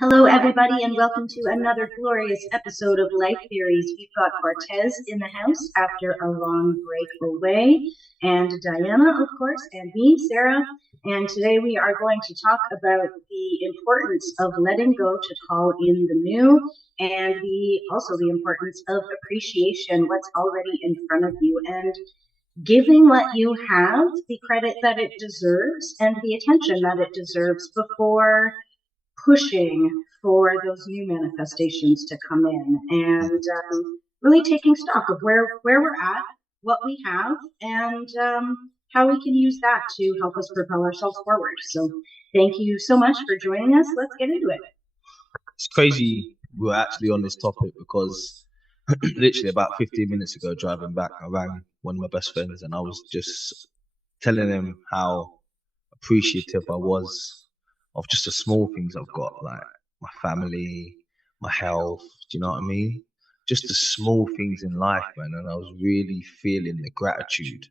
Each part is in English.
Hello, everybody, and welcome to another glorious episode of Life Theories. We've got Cortez in the house after a long break away, and Diana, of course, and me, Sarah. And today we are going to talk about the importance of letting go to call in the new, and also the importance of appreciation, what's already in front of you, and giving what you have the credit that it deserves and the attention that it deserves before pushing for those new manifestations to come in, and really taking stock of where we're at, what we have, and how we can use that to help us propel ourselves forward. So thank you so much for joining us. Let's get into it. It's crazy we're actually on this topic because literally about 15 minutes ago, driving back, I rang one of my best friends and I was just telling him how appreciative I was of just the small things I've got, like my family, my health, do you know what I mean? Just the small things in life, man. And I was really feeling the gratitude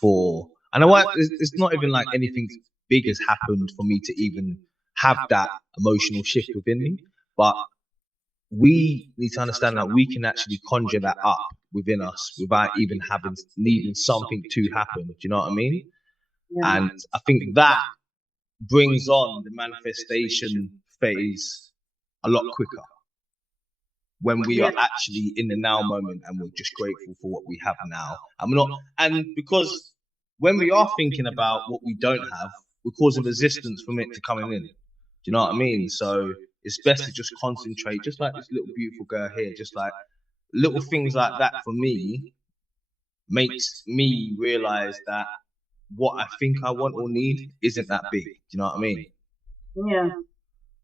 for, and it's not even like anything big has happened for me to even have that emotional shift within me, but we need to understand that we can actually conjure that up within us without even needing something to happen, do you know what I mean? Yeah. And I think that brings on the manifestation phase a lot quicker when we are actually in the now moment and we're just grateful for what we have now. And because when we are thinking about what we don't have, we're causing resistance from it to coming in. Do you know what I mean? So it's best to just concentrate, just like this little beautiful girl here, just like little things like that for me makes me realize that what I think I want or need isn't that big. Do you know what I mean? Yeah.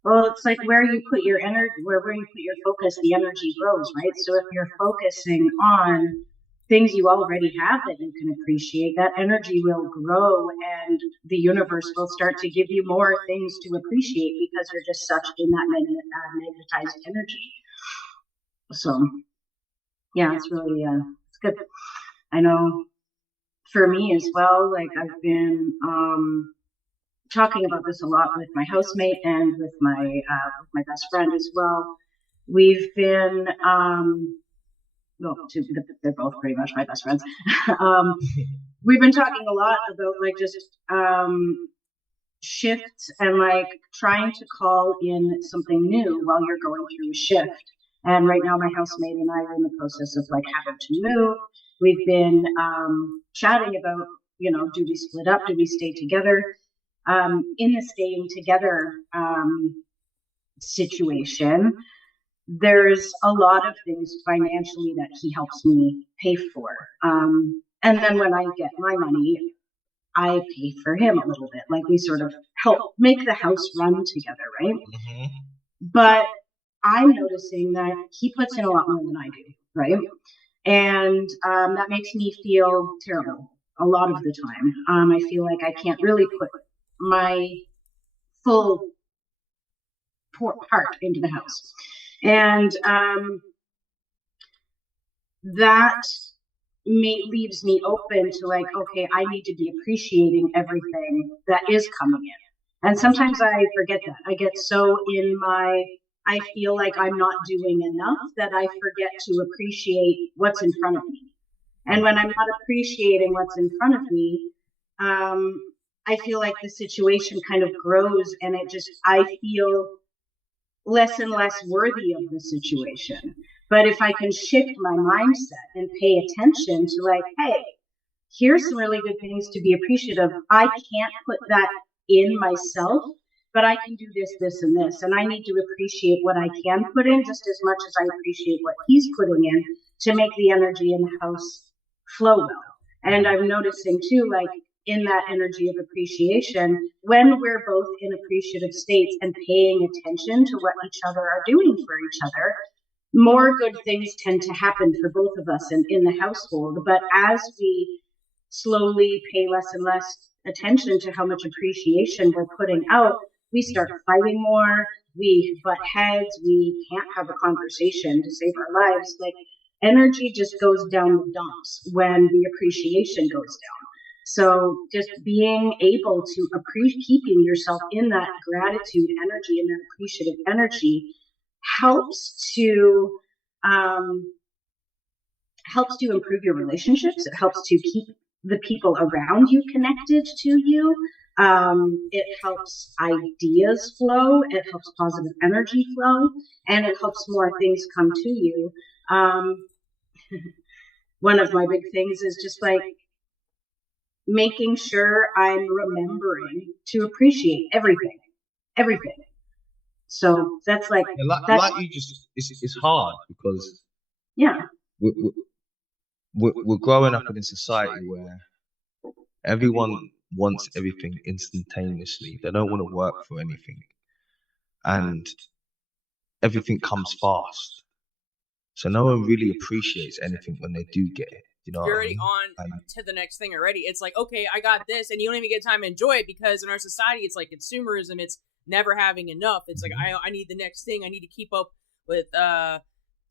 Well, it's like where you put your energy, where you put your focus, the energy grows, right? So if you're focusing on things you already have that you can appreciate, that energy will grow and the universe will start to give you more things to appreciate because you're just such in that magnetized energy. So, yeah, it's really, it's good. I know for me as well, like I've been talking about this a lot with my housemate and with my best friend as well. We've been, they're both pretty much my best friends. We've been talking a lot about like just shifts and like trying to call in something new while you're going through a shift. And right now my housemate and I are in the process of like having to move. We've been chatting about, do we split up? Do we stay together? In the staying together situation, there's a lot of things financially that he helps me pay for. And then when I get my money, I pay for him a little bit. Like we sort of help make the house run together, right? Mm-hmm. But I'm noticing that he puts in a lot more than I do, right? And that makes me feel terrible a lot of the time. I feel like I can't really put my full part into the house. And that leaves me open to like, okay, I need to be appreciating everything that is coming in. And sometimes I forget that. I get so I feel like I'm not doing enough that I forget to appreciate what's in front of me. And when I'm not appreciating what's in front of me, I feel like the situation kind of grows and I feel less and less worthy of the situation. But if I can shift my mindset and pay attention to like, hey, here's some really good things to be appreciative. I can't put that in myself, but I can do this, this, and this. And I need to appreciate what I can put in just as much as I appreciate what he's putting in to make the energy in the house flow well. And I'm noticing too, like in that energy of appreciation, when we're both in appreciative states and paying attention to what each other are doing for each other, more good things tend to happen for both of us and in the household. But as we slowly pay less and less attention to how much appreciation we're putting out, we start fighting more, we butt heads, we can't have a conversation to save our lives. Like energy just goes down the dumps when the appreciation goes down. So just being able to keeping yourself in that gratitude energy and that appreciative energy helps to improve your relationships. It helps to keep the people around you connected to you. It helps ideas flow. It helps positive energy flow, and it helps more things come to you. One of my big things is just like making sure I'm remembering to appreciate everything. So that's like, it's hard because yeah, we're growing up in a society where everyone wants everything instantaneously. They don't want to work for anything, and everything comes fast. So no one really appreciates anything when they do get it. You know, you're already on to the next thing already. It's like, okay, I got this, and you don't even get time to enjoy it because in our society, it's like consumerism. It's never having enough. It's like I need the next thing. I need to keep up with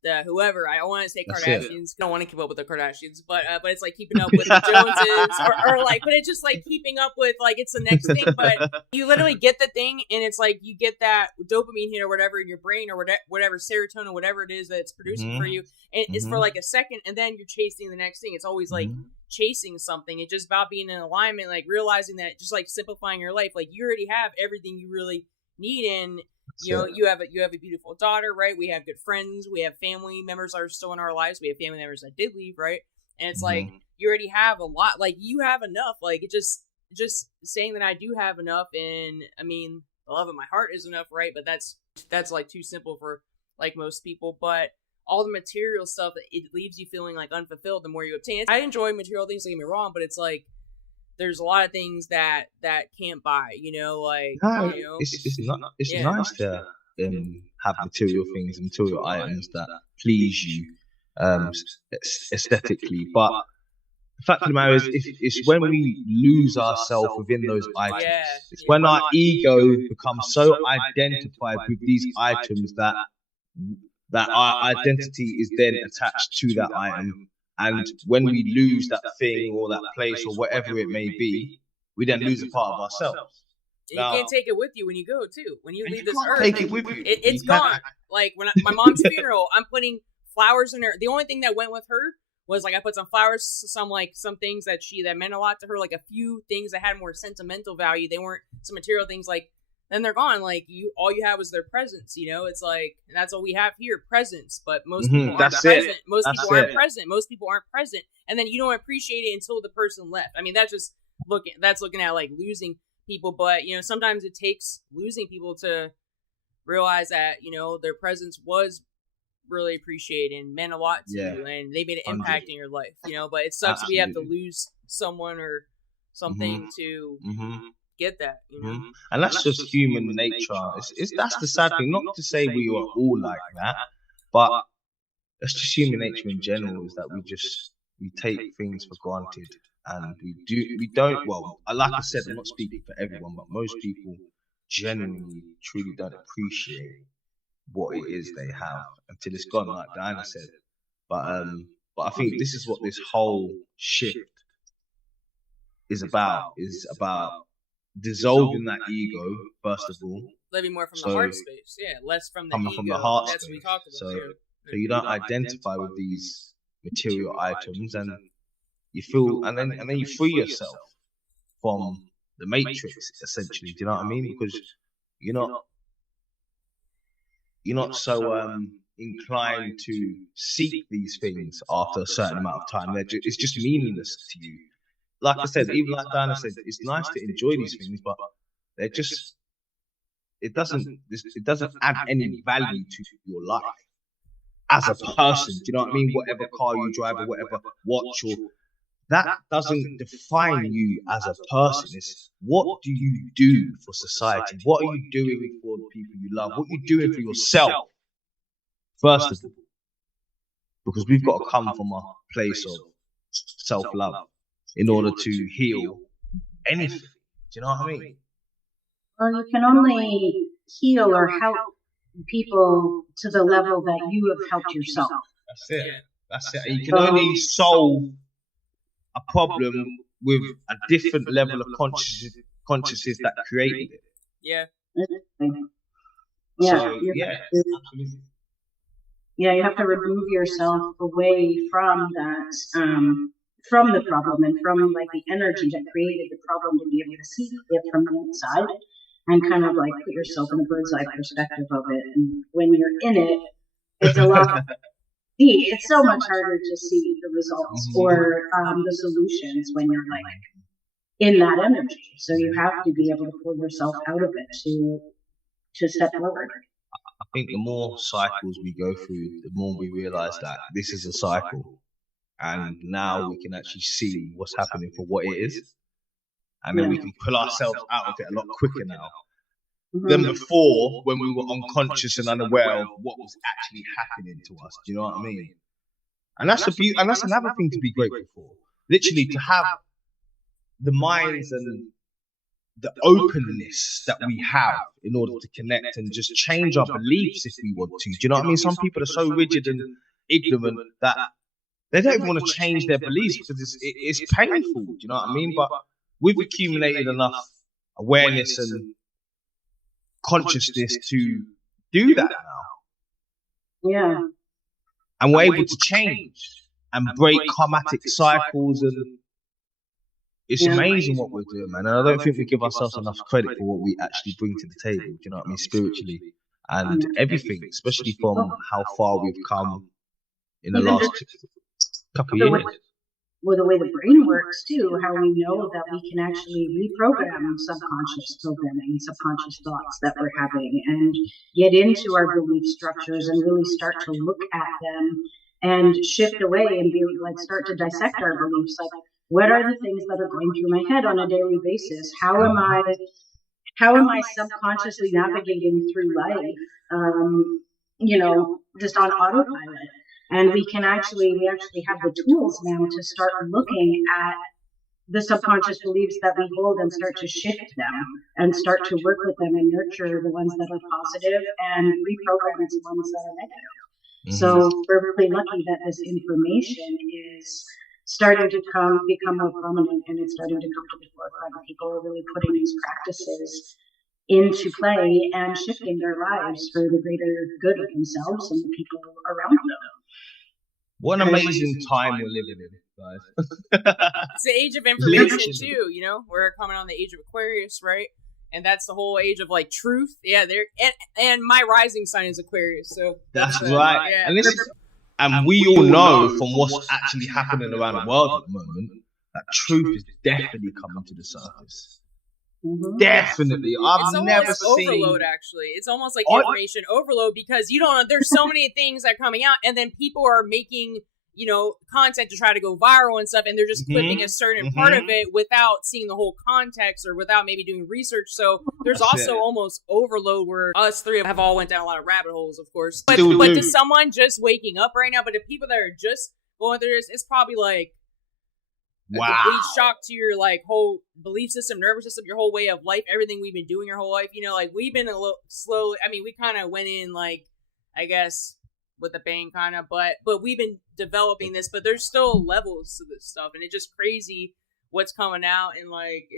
the whoever. I want to say Kardashians. I don't want to keep up with the Kardashians, but it's like keeping up with the Joneses or like, but it's just like keeping up with like it's the next thing. But you literally get the thing, and it's like you get that dopamine hit or whatever in your brain or whatever serotonin, whatever it is that it's producing for you, and it's for like a second, and then you're chasing the next thing. It's always like chasing something. It's just about being in alignment, like realizing that, just like simplifying your life. Like you already have everything you really need, and you know, you have a beautiful daughter, right? We have good friends. We have family members that are still in our lives. We have family members that did leave, right? And it's like you already have a lot. Like you have enough. Like it just saying that I do have enough, and I mean, the love of my heart is enough, right? But that's like too simple for like most people. But all the material stuff, it leaves you feeling like unfulfilled the more you obtain it. I enjoy material things, don't get me wrong, but it's like there's a lot of things that can't buy, you know, like you know? It's nice to have material things and material items that please you aesthetically, but the fact of the matter is, it's when we lose ourselves within those items. It's when our ego becomes so identified with these items that our identity is then attached to that item. And when we lose that thing or that place or whatever it may be, we then lose a part of ourselves. You can't take it with you when you go, too. When you leave this earth, take it with you. It's gone. Like when my mom's funeral, I'm putting flowers in her. The only thing that went with her was like I put some flowers, some things that meant a lot to her, like a few things that had more sentimental value. They weren't some material things. Like then they're gone. Like all you have was their presence. You know, it's like, and that's all we have here, presence. But most people aren't present. Most people aren't present. Most people aren't present, and then you don't appreciate it until the person left. I mean, that's looking at like losing people. But you know, sometimes it takes losing people to realize that, you know, their presence was really appreciated and meant a lot to you, and they made an impact in your life, you know. But it sucks if you have to lose someone or something to get that, you know. And that's just human nature. That's the sad thing. Not to say we are all like that, but that's just human nature in general. Is that we take things for granted, and we don't. Well, like I said, I'm not speaking for everyone, but most people genuinely, truly don't appreciate what it is they have until it's gone, like Diana said. But I think this is what this whole shift is about. Is about dissolving that ego, first of all. Living more from the heart space, less from the ego. From the heart That's space. what we talked about. So you don't identify with these material items, and you feel, and then you free yourself from the matrix, essentially. Do you know what I mean? Because you're not so inclined to seek these things after a certain amount of time. It's just meaningless to you. Like I said, even like Diana said, it's nice to enjoy these things, but they're just, it doesn't add any value to your life as a person. Do you know what I mean? Whatever car you drive or whatever watch, or that doesn't define you as a person. It's what do you do for society? What are you doing for the people you love? What are you doing for yourself? First of all, because we've got to come from a place of self-love in order to heal anything. Do you know what I mean? Well, you can only heal or help people to the level that you have helped yourself. That's it. You can only solve a problem with a different level of consciousness that created it. Yeah. Yeah. So, yeah. Yeah, you have to remove yourself away from that, from the problem and from like the energy that created the problem to be able to see it from the inside and kind of like put yourself in a bird's eye perspective of it. And when you're in it, it's a lot. It's so much harder to see the results or the solutions when you're like in that energy. So you have to be able to pull yourself out of it to step forward. I think the more cycles we go through, the more we realize that this is a cycle. And now we can actually see what's happening for what it is. And then we can pull ourselves out of it a lot quicker now than before, when we were unconscious and unaware of what was actually happening to us. Do you know what I mean? And that's another thing to be grateful for. Literally, to have the minds and the openness that we have in order to connect and just change our beliefs if we want to. Do you know what I mean? Some people are so rigid and ignorant that they don't even want to change their beliefs because it's painful. Do you know what I mean? But we've accumulated enough awareness and consciousness to do that now. Yeah. And we're able to change and break karmatic cycles, and it's amazing what we're doing, man. And I don't think we give ourselves enough credit for what we actually bring to the table, do you know what I mean, spiritually and everything, especially from how far we've come in the last couple of years. With the way the brain works too, how we know that we can actually reprogram subconscious programming, subconscious thoughts that we're having, and get into our belief structures and really start to look at them and shift away and be like start to dissect our beliefs. Like, what are the things that are going through my head on a daily basis? How am I subconsciously navigating through life? Just on autopilot. And we actually have the tools now to start looking at the subconscious beliefs that we hold and start to shift them and start to work with them and nurture the ones that are positive and reprogram the ones that are negative. So we're really lucky that this information is starting to become more prominent, and it's starting to come to the forefront. People are really putting these practices into play and shifting their lives for the greater good of themselves and the people around them. What an amazing time we're living in, guys. It's the age of information too, we're coming on the age of Aquarius, right? And that's the whole age of like truth. Yeah, and my rising sign is Aquarius, so that's right. Yeah. And we all know from what's actually happening around the world at the moment that truth is definitely coming to the surface. Definitely. I've never seen overload. Actually, it's almost like information overload, because you don't know. There's so many things that are coming out, and then people are making content to try to go viral and stuff, and they're just clipping a certain part of it without seeing the whole context or without maybe doing research. So there's also almost overload where us three have all went down a lot of rabbit holes, of course. But to someone just waking up right now, but to people that are just going through this, it's probably like a complete shock to your like whole belief system, nervous system, your whole way of life, everything we've been doing your whole life. Like we've been a little slow. I mean, we kind of went in like, I guess, with a bang kind of, but we've been developing this, but there's still levels to this stuff, and it's just crazy what's coming out. And like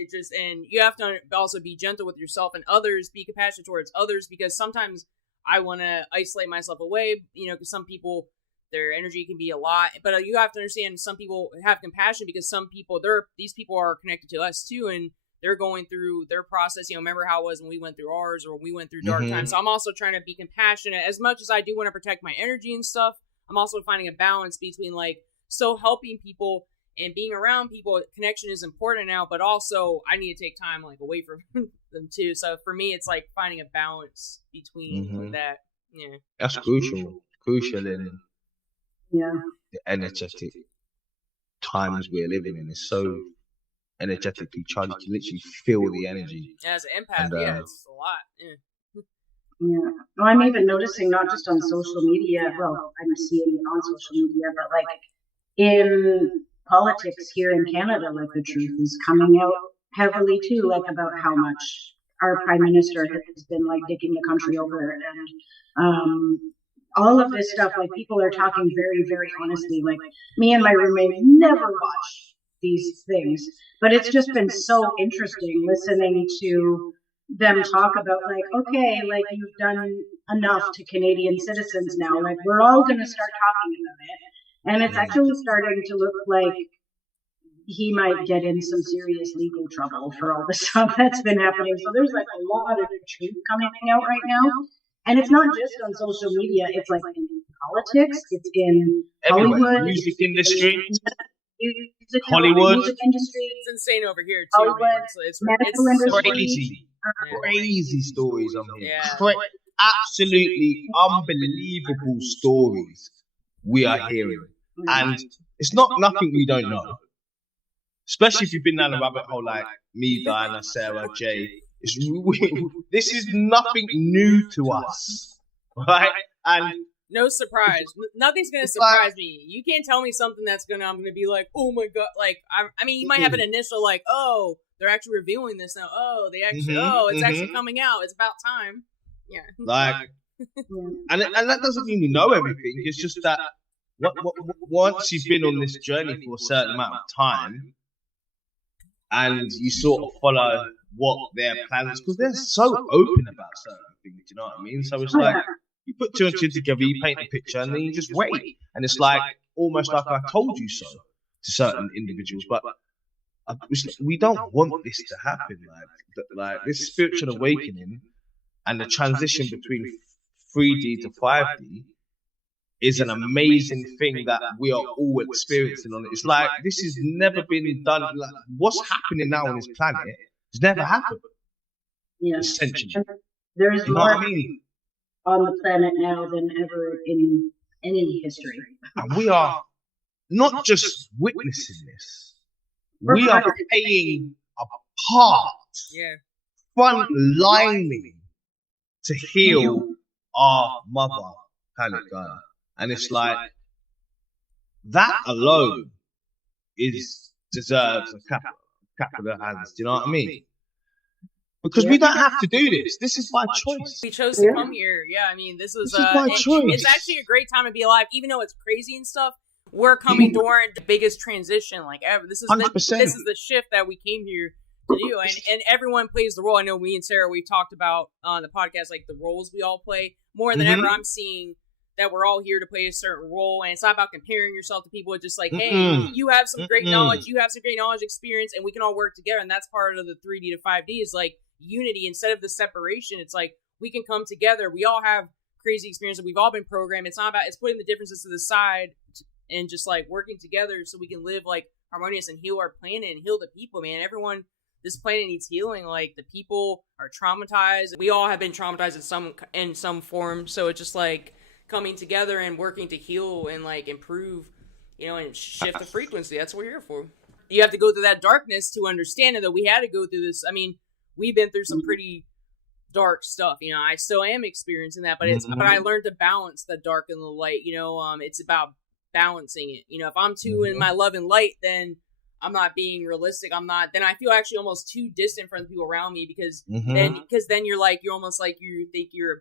and you have to also be gentle with yourself and others, be compassionate towards others, because sometimes I want to isolate myself away, because some people, their energy can be a lot, but you have to understand some people have compassion because some people, these people are connected to us too, and they're going through their process. Remember how it was when we went through ours, or when we went through dark times. So I'm also trying to be compassionate as much as I do want to protect my energy and stuff. I'm also finding a balance between like still helping people and being around people. Connection is important now, but also I need to take time like away from them too. So for me, it's like finding a balance between that. Yeah, that's crucial in the energetic times we're living in. Is so energetically charged. You can literally feel the energy. Yeah, as an empath, it's a lot. Yeah. Well, I'm even noticing not just on social media. Well, I'm seeing it on social media, but like in politics here in Canada, like the truth is coming out heavily too, like about how much our prime minister has been like digging the country over, and all of this stuff. Like people are talking very, very honestly. Like me and my roommate never watch these things. But it's just been so interesting listening to them talk about, like, okay, like, you've done enough to Canadian citizens now. Like, we're all going to start talking about it. And it's actually starting to look like he might get in some serious legal trouble for all the stuff that's been happening. So there's like a lot of truth coming out right now. And it's not just on social media. It's like in politics. It's in Hollywood. Music industry. Hollywood. Music industry. It's insane over here, too. Hollywood. It's crazy. Crazy stories on here. Yeah. Absolutely unbelievable stories we are hearing. And it's not nothing we don't know. Especially if you've been down the rabbit hole like me, Diana, Sarah, Jay. This is nothing new to us, right? And no surprise. Nothing's gonna surprise me. You can't tell me something I'm gonna be like, oh my god. Like, I mean, you might have an initial like, oh, they're actually revealing this now. Oh, they actually. It's actually coming out. It's about time. Yeah. Like, and that doesn't mean we know everything. It's just that once you've been on this journey for a certain amount of time, and you sort of follow what their plans, because they're so open about certain things, you know what I mean? So it's like, you put two and two together, you paint a picture, and then you just wait. And it's like, almost like I told you so to certain individuals. But we don't want this to happen. Like this spiritual awakening and the transition between 3D to 5D is an amazing thing that we are all experiencing on it. It's like, this has never been done. Like, what's happening now on this planet has never happened. Yeah. Essentially. There's more on the planet now than ever in any history. And we are not just witnessing this. We are playing a part, front lining to heal our mother, planet Gaia. And it's like, that alone deserves a clap of the hands. Do you know what I mean? Because we don't have to do this. This is by choice. We chose to come here. Yeah, I mean, this is by choice. It's actually a great time to be alive, even though it's crazy and stuff. We're coming during the biggest transition, like ever. This is the shift that we came here to do, and everyone plays the role. I know me and Sarah, we talked about on the podcast, like the roles we all play. More than ever, I'm seeing that we're all here to play a certain role, and it's not about comparing yourself to people. It's just like, hey, you have some great knowledge, you have some great knowledge, experience, and we can all work together. And that's part of the 3D to 5D is like unity instead of the separation. It's like we can come together. We all have crazy experiences. We've all been programmed. It's not about, it's putting the differences to the side and just like working together so we can live like harmonious and heal our planet and heal the people, man. Everyone, this planet needs healing. Like, the people are traumatized. We all have been traumatized in some form. So it's just like coming together and working to heal and like improve, you know, and shift the frequency. That's what we're here for. You have to go through that darkness to understand it, though. We had to go through this. I mean, we've been through some pretty dark stuff. You know, I still am experiencing that, but but I learned to balance the dark and the light. You know, it's about balancing it. You know, if I'm too in my love and light, then I'm not being realistic. Then I feel actually almost too distant from the people around me because then you're almost like you think you're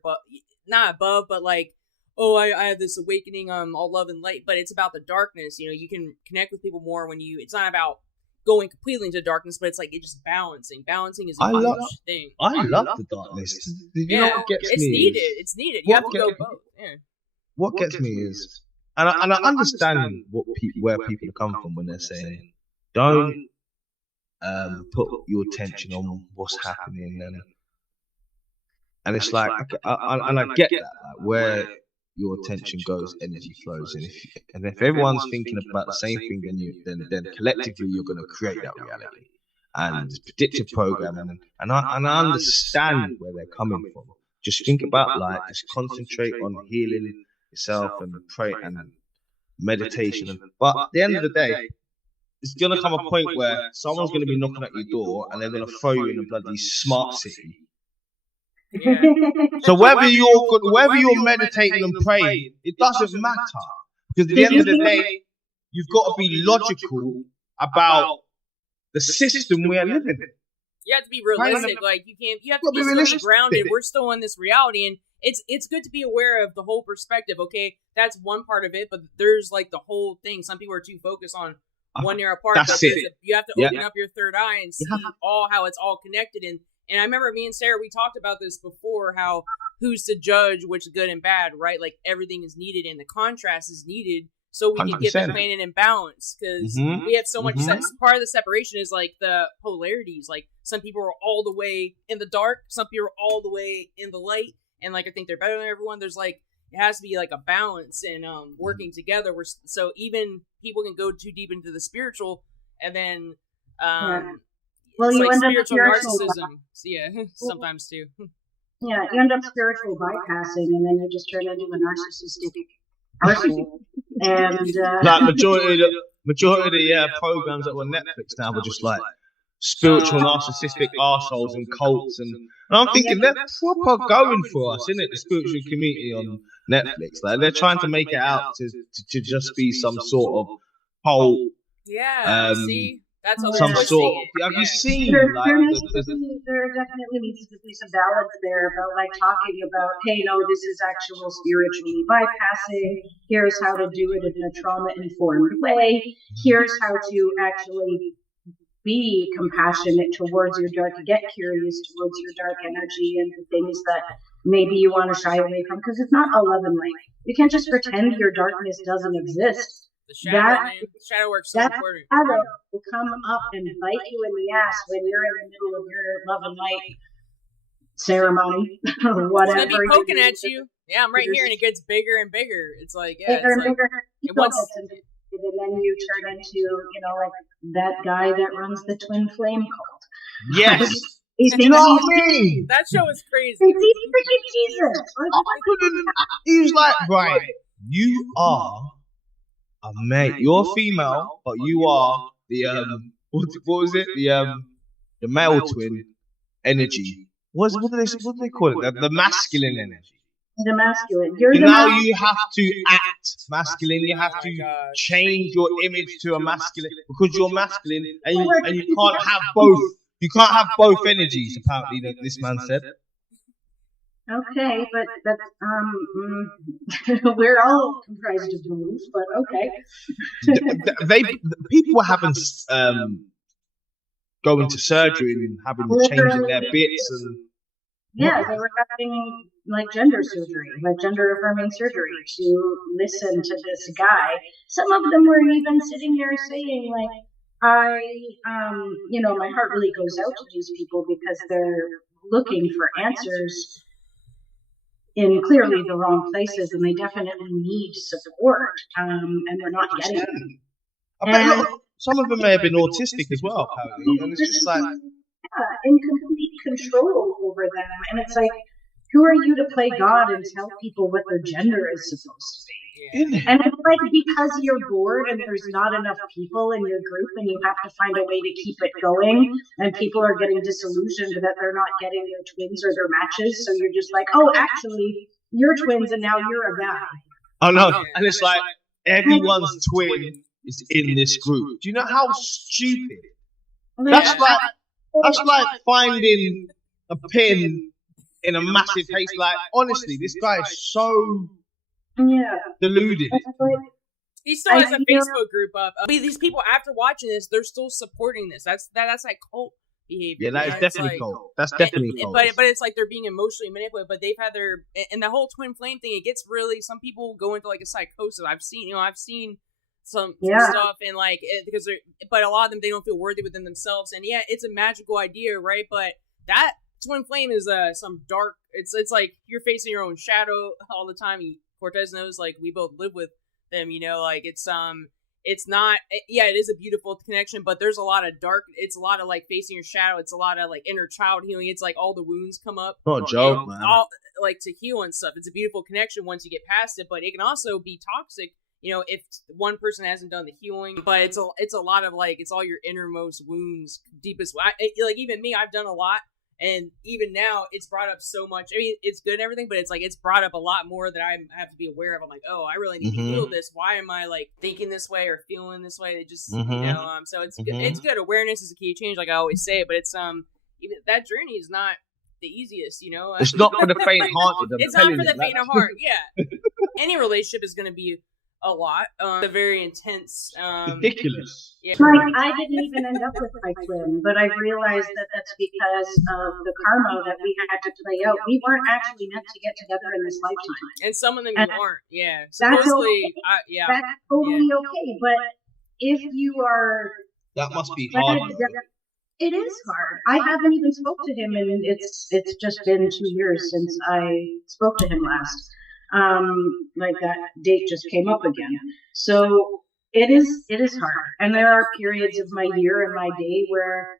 not above, but like, oh, I have this awakening, all love and light, but it's about the darkness. You know, you can connect with people more when it's not about going completely into darkness, but it's like, it's just balancing. Balancing is a huge thing. I love the darkness. You know what gets me? It's needed. You have to go both. Yeah. What gets me is, and I understand where people come from when they're saying, don't put your attention on what's happening, and it's like, I get that, like, where your attention goes, energy flows, and if everyone's thinking about the same thing, then collectively you're going to create that reality. And it's predictive programming, and I understand where they're coming from. Just think about, like, just concentrate on healing yourself and pray and meditation. But at the end of the day, it's going to come a point where someone's going to be knocking at your door and they're going to throw you in a bloody smart city. Yeah. So whether you're meditating and praying, it doesn't matter, because at the end of the day, you've got to be logical about the system we are living in. You have to be realistic. Like, you have to be really grounded. We're still in this reality, and it's good to be aware of the whole perspective. Okay, that's one part of it, but there's like the whole thing. Some people are too focused on 1 year apart. That's but it. You have to open up your third eye and see how it's all connected. And I remember me and Sarah, we talked about this before, how who's to judge which is good and bad, right? Like everything is needed and the contrast is needed so we can get the planet in balance, because we have so much part of the separation is like the polarities. Like some people are all the way in the dark, some people are all the way in the light, and like I think they're better than everyone. There's like, it has to be like a balance and working together. So even people can go too deep into the spiritual, and then well, you like end up spiritual narcissism. So, yeah, sometimes too. Yeah, you end up spiritual bypassing, and then you just turn into a narcissistic arsehole. And like majority of the programs that were on Netflix now were just like spiritual narcissistic arseholes and cults, and I'm thinking they're proper going for us, isn't it? The spiritual community on Netflix, like they're trying to make it out to just be some sort of whole. Yeah, see, that's what some sort. Have you seen? There definitely needs to be some balance there about like talking about, hey, no, this is actual spiritually bypassing. Here's how to do it in a trauma-informed way. Here's how to actually be compassionate towards your dark, get curious towards your dark energy and the things that maybe you want to shy away from, because it's not all love and light. You can't just pretend your darkness doesn't exist. The shadow work's so important. Shadow will come up and bite you in the ass when you're in the middle of your love and light ceremony or whatever. It's gonna be poking at you. Yeah, I'm right here, and it gets bigger and bigger. It's like, yeah, bigger it's and like, bigger. And then you turn into, like that guy that runs the Twin Flame cult. Yes. He's you know what I mean? That show is crazy. He's freaking Jesus. He was like, right, you are a mate. You're female, but you are the what was it? The male twin energy. What do they call it? The masculine energy. The masculine. Now you have to act masculine. You have to change your image to a masculine because you're masculine, and you can't have both. You can't have both energies. Apparently, this man said. Okay, but that's we're all comprised of both. But okay. People were having going to surgery and having changing their bits and. Yeah, they were having like gender surgery, like gender affirming surgery to listen to this guy. Some of them were even sitting there saying like, my heart really goes out to these people because they're looking for answers in clearly the wrong places, and they definitely need support, and they're not getting it. Some of them may have been autistic as well, apparently, and it's just like... in complete control over them, and it's like, who are you to play God and tell people what their gender is supposed to be? And it's like, because you're bored and there's not enough people in your group and you have to find a way to keep it going, and people are getting disillusioned that they're not getting their twins or their matches, so you're just like, oh, actually, you're twins and now you're a guy. Oh no, and it's like, everyone's twin is in this group. Do you know how stupid? That's like finding a pin in a massive haste. Like, honestly, this guy is so deluded. He still has a Facebook group up. These people, after watching this, they're still supporting this. That's like cult behavior. Yeah, that is definitely cult. That's definitely cult. But it's like they're being emotionally manipulated. But they've had and the whole twin flame thing. It gets really, some people go into like a psychosis. I've seen some stuff, and like but a lot of them, they don't feel worthy within themselves, and it's a magical idea, right? But that twin flame is some dark. It's like you're facing your own shadow all the time. Cortez knows, like, we both live with them, like it's not, it is a beautiful connection, but there's a lot of dark. It's a lot of like facing your shadow. It's a lot of like inner child healing. It's like all the wounds come up. Oh, joke, man. All like to heal and stuff. It's a beautiful connection once you get past it, but it can also be toxic. If one person hasn't done the healing, but it's a lot of like, it's all your innermost wounds, deepest. Like even me, I've done a lot, and even now it's brought up so much. I mean, it's good and everything, but it's like it's brought up a lot more that I have to be aware of. I'm like, oh, I really need to heal this. Why am I like thinking this way or feeling this way? It just so it's good. It's good. Awareness is a key change, like I always say. But it's even that journey is not the easiest. It's not for the faint-hearted. It's not for the faint of heart. Yeah, any relationship is going to be a lot. A very intense. Ridiculous. Yeah. Like, I didn't even end up with my twin, but I realized that that's because of the karma that we had to play out. We weren't actually meant to get together in this lifetime. And some of them And you aren't. Yeah. That's Supposedly, okay. That's totally okay. But if you are... That must be hard. It is hard. I haven't even spoke to him, and it's just been 2 years since I spoke to him last. Like that date just came up again. So it is hard. And there are periods of my year and my day where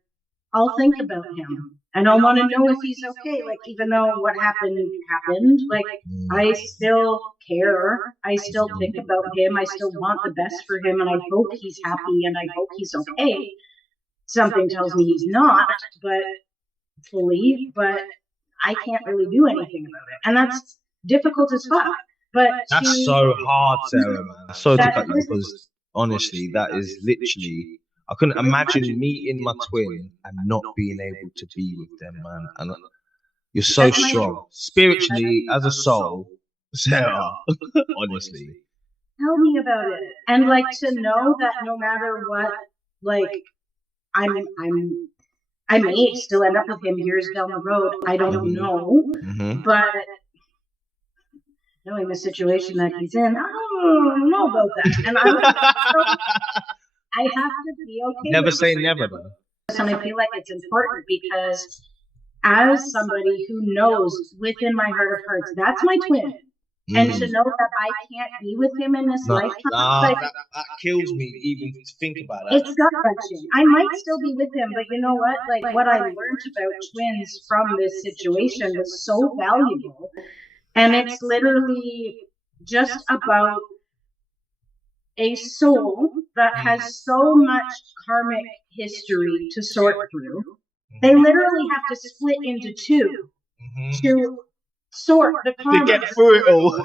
I'll think about him and I'll want to know if he's okay. Like, even though what happened, like, I still care. I still think about him. I still want the best for him, and I hope he's happy and I hope he's okay. Something tells me he's not, but I can't really do anything about it. And that's difficult as fuck. But that's so hard, Sarah, man. So difficult, because honestly, that is literally, I couldn't imagine meeting my twin and not being able to be with them, man. And you're so strong spiritually as a soul, Sarah. Honestly, tell me about it. And like, to know that no matter what, like, I may still end up with him years down the road. I don't know, but knowing the situation that he's in, I don't know about that. And I have to be okay. Never say never, though. And I feel like it's important because, as somebody who knows within my heart of hearts, that's my twin. And to know that I can't be with him in this lifetime, like, that kills me even to think about that. It's gut-wrenching. I might still be with him, but you know what? Like, what I learned about twins from this situation was so valuable. And it's literally just about a soul that has so much karmic history to sort through. They literally have to split into two to sort the karma. To get through it all.